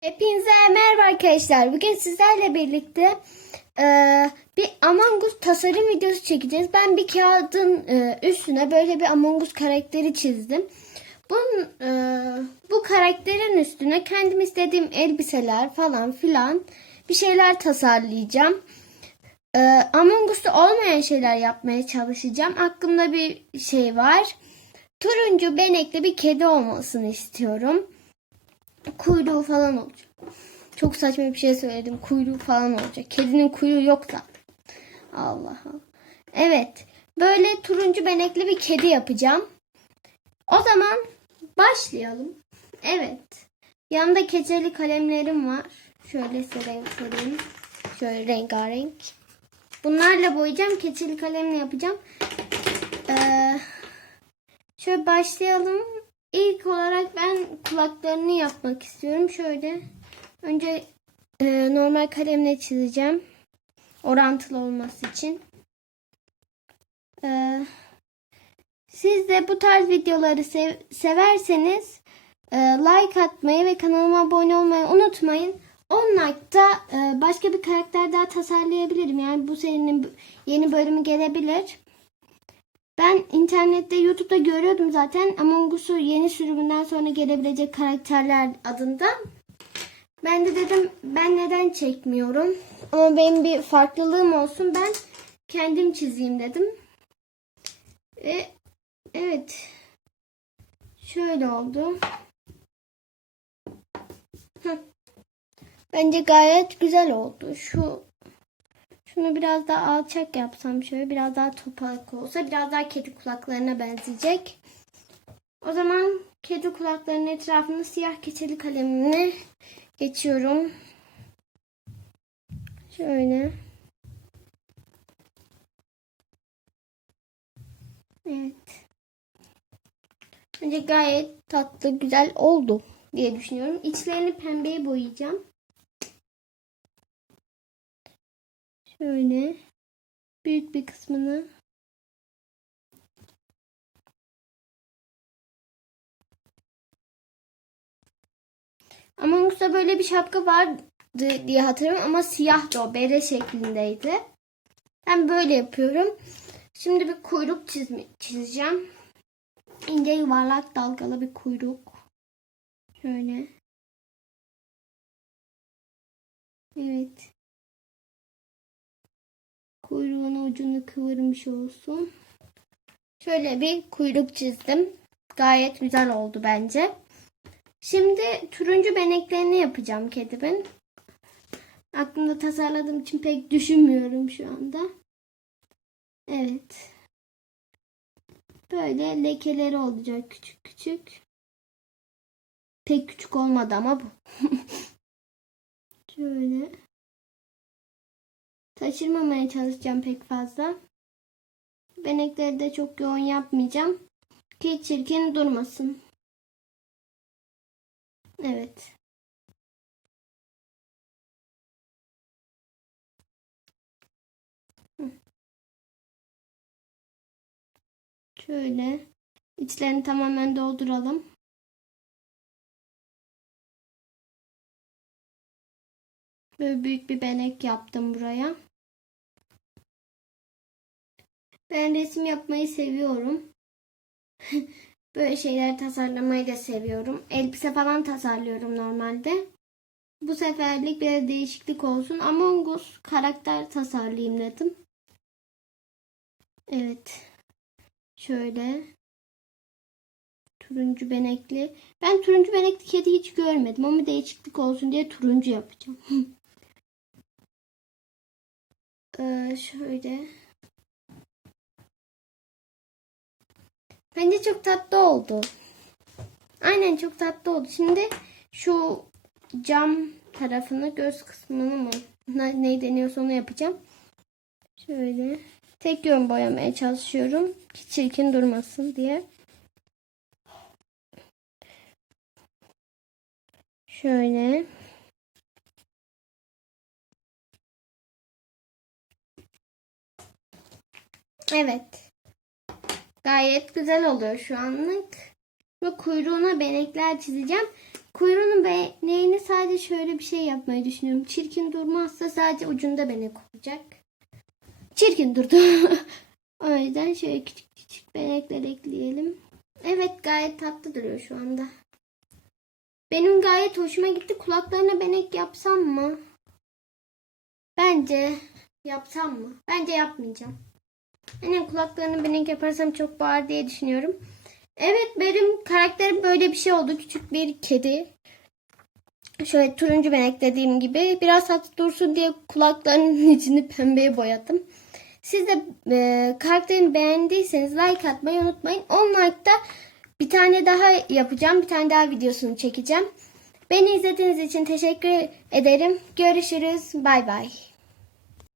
Hepinize merhaba arkadaşlar. Bugün sizlerle birlikte e, bir Among Us tasarım videosu çekeceğiz. Ben bir kağıdın e, üstüne böyle bir Among Us karakteri çizdim. Bunun, e, bu karakterin üstüne kendim istediğim elbiseler falan filan bir şeyler tasarlayacağım. E, Among Us'ta olmayan şeyler yapmaya çalışacağım. Aklımda bir şey var. Turuncu benekli bir kedi olmasını istiyorum kuyruğu falan olacak. Çok saçma bir şey söyledim. Kuyruğu falan olacak. Kedinin kuyruğu yok zaten. Allah Allah. Evet. Böyle turuncu benekli bir kedi yapacağım. O zaman başlayalım. Evet. Yanımda keçeli kalemlerim var. Şöyle sereyim sereyim. Şöyle rengarenk. Bunlarla boyayacağım. Keçeli kalemle yapacağım. Ee, şöyle başlayalım. İlk olarak ben kulaklarını yapmak istiyorum. Şöyle önce e, normal kalemle çizeceğim. Orantılı olması için. E, siz de bu tarz videoları sev- severseniz e, like atmayı ve kanalıma abone olmayı unutmayın. 10 like'da e, başka bir karakter daha tasarlayabilirim. Yani bu serinin yeni bölümü gelebilir. Ben internette YouTube'da görüyordum zaten Among Us'u yeni sürümünden sonra gelebilecek karakterler adında. Ben de dedim ben neden çekmiyorum? Ama benim bir farklılığım olsun ben kendim çizeyim dedim. Ve evet şöyle oldu. Bence gayet güzel oldu. Şu şunu biraz daha alçak yapsam şöyle biraz daha topak olsa biraz daha kedi kulaklarına benzeyecek. O zaman kedi kulaklarının etrafını siyah keçeli kalemle geçiyorum. Şöyle. Evet. Bence gayet tatlı, güzel oldu diye düşünüyorum. İçlerini pembeye boyayacağım. Şöyle büyük bir kısmını Among Us'ta böyle bir şapka vardı diye hatırlıyorum ama siyahtı o bere şeklindeydi. Ben böyle yapıyorum. Şimdi bir kuyruk çizmi, çizeceğim. İnce yuvarlak dalgalı bir kuyruk. Şöyle. Evet. Kuyruğun ucunu kıvırmış olsun. Şöyle bir kuyruk çizdim. Gayet güzel oldu bence. Şimdi turuncu beneklerini yapacağım kedimin. Aklımda tasarladığım için pek düşünmüyorum şu anda. Evet. Böyle lekeleri olacak küçük küçük. Pek küçük olmadı ama bu. Şöyle. Taşırmamaya çalışacağım pek fazla. Benekleri de çok yoğun yapmayacağım. Ki çirkin durmasın. Evet. Şöyle içlerini tamamen dolduralım. Böyle büyük bir benek yaptım buraya. Ben resim yapmayı seviyorum. Böyle şeyler tasarlamayı da seviyorum. Elbise falan tasarlıyorum normalde. Bu seferlik bir değişiklik olsun. Among Us karakter tasarlayayım dedim. Evet. Şöyle. Turuncu benekli. Ben turuncu benekli kedi hiç görmedim ama değişiklik olsun diye turuncu yapacağım. ee, şöyle. Bence çok tatlı oldu. Aynen çok tatlı oldu. Şimdi şu cam tarafını göz kısmını mı ne, deniyorsa onu yapacağım. Şöyle tek yön boyamaya çalışıyorum ki çirkin durmasın diye. Şöyle. Evet. Gayet güzel oluyor şu anlık. Ve kuyruğuna benekler çizeceğim. Kuyruğunun beneğini sadece şöyle bir şey yapmayı düşünüyorum. Çirkin durmazsa sadece ucunda benek olacak. Çirkin durdu. o yüzden şöyle küçük küçük benekler ekleyelim. Evet gayet tatlı duruyor şu anda. Benim gayet hoşuma gitti. Kulaklarına benek yapsam mı? Bence yapsam mı? Bence yapmayacağım. Hani kulaklarını benek yaparsam çok bağır diye düşünüyorum. Evet benim karakterim böyle bir şey oldu. Küçük bir kedi. Şöyle turuncu benek dediğim gibi. Biraz tatlı dursun diye kulaklarının içini pembeye boyadım. Siz de e, karakterimi beğendiyseniz like atmayı unutmayın. 10 like'da bir tane daha yapacağım. Bir tane daha videosunu çekeceğim. Beni izlediğiniz için teşekkür ederim. Görüşürüz. Bay bay.